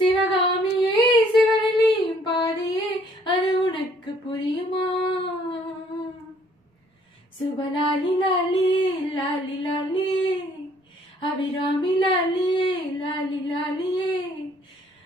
சிவகாமியே சிவனலியும் பாதியே அது உனக்கு புரியுமா? சுபலாலி லாலி லாலி லாலி அபிராமி லாலி